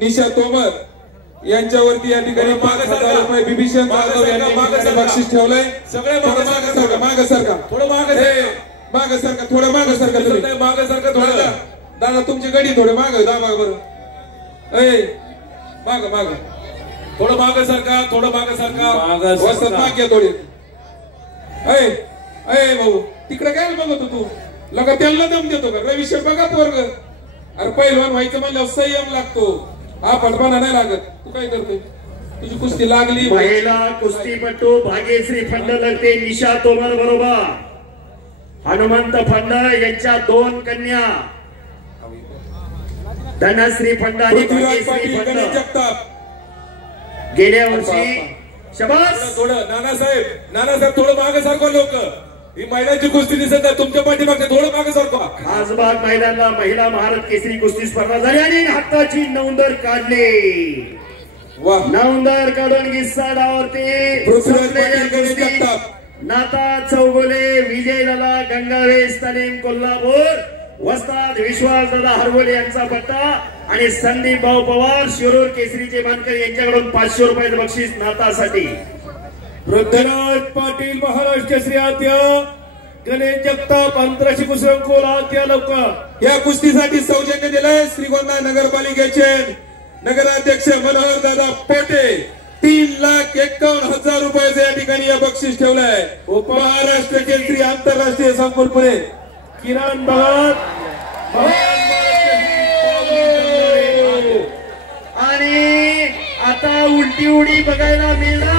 निशा तोमर यांच्यावरती या ठिकाणी 5,000 रुपये बिभीषण जाधव यांनी बक्षीस ठेवलंय. सगळे मागे सरका थोडं मागे सरका थोडं मागे सरका तुम्ही मागे सरका थोडं दादा तुमची गडी थोडे मागे दाबा बरं माग थोडं मागे सरका थोडं मागे सरका वसत मागे थोडी भाऊ तिकडे काय बघतो तू लगा त्यांना दम देतो का रविशे बघा पोरग अरे पहिलवान व्हायचं म्हणल्यावर संयम लागतो हा फटफाना नाही लागत. तू काय करतोय तुझी कुस्ती लागली. महिला कुस्तीपटू भाग्यश्री फंड लढते निशा तोमर बरोबर हनुमंत फंड यांच्या 2 कन्या धनश्री फंड आणि भाग्यश्री फंड गेल्या वर्षी शबास. थोडं नानासाहेब थोडं मागे सारखं लोक ही महिलांची कुस्ती दिसत आहे तुमच्या पाठीमागे थोडं मागे सारखं. खासबाग मैदानाला महिला महाराज केसरी कुस्ती स्पर्धा झाली आणि हाताची नौंदर काढली. नौंदर काढून गिस्साडावरती नाता चौगुले विजय दादा गंगावेश तालीम कोल्हापूर वस्ताद विश्वास दादा हरवले यांचा पट्टा आणि संदीप भाऊ पवार शिरूर केसरीचे मानकरी यांच्याकडून 500 रुपयाचं बक्षीस नातासाठी. पृथ्वीराज पाटील महाराष्ट्र केसरी आद्य गणेश जगताप आंतरराष्ट्रीय कुस्ती संकुल आद्य लवकर या कुस्तीसाठी सौजन्य दिलंय श्रीगोंदा नगरपालिकेचे नगराध्यक्ष मनोहर दादा पोटे. 3,51,000 रुपयाचे या ठिकाणी या बक्षीस ठेवलंय. महाराष्ट्र केसरी आंतरराष्ट्रीय संकुल पुणे किरण भगत आणि आता उलटी उडी बघायला मिळणार.